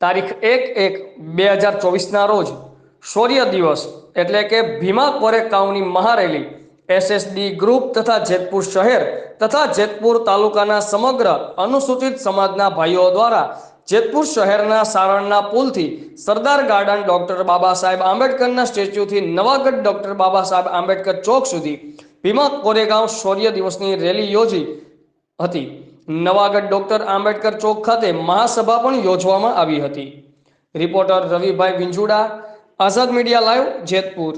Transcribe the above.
તારીખ 1/1/2024ના રોજ શૌર્ય દિવસ એટલે કે ભીમા કોરેગાંવની મહારેલી એસએસડી ગ્રુપ તથા જેતપુર શહેર તથા જેતપુર તાલુકાના સમગ્ર અનુસૂચિત સમાજના ભાઈઓ દ્વારા જેતપુર શહેરના સારણના પુલથી સરદાર garden doctor Baba Saheb આંબેડકરના સ્ટેચ્યુથી Navagadh doctor Baba Saheb Ambedkar ચોક સુધી ભીમા કોરેગાંવ શૌર્ય દિવસની રેલી યોજી હતી। નવાગઢ ડોક્ટર આંબેડકર ચોક ખાતે મહાસભા પણ યોજવામાં આવી હતી। રિપોર્ટર રવિભાઈ વિંજુડા, આઝાદ મીડિયા લાઈવ, જેતપુર।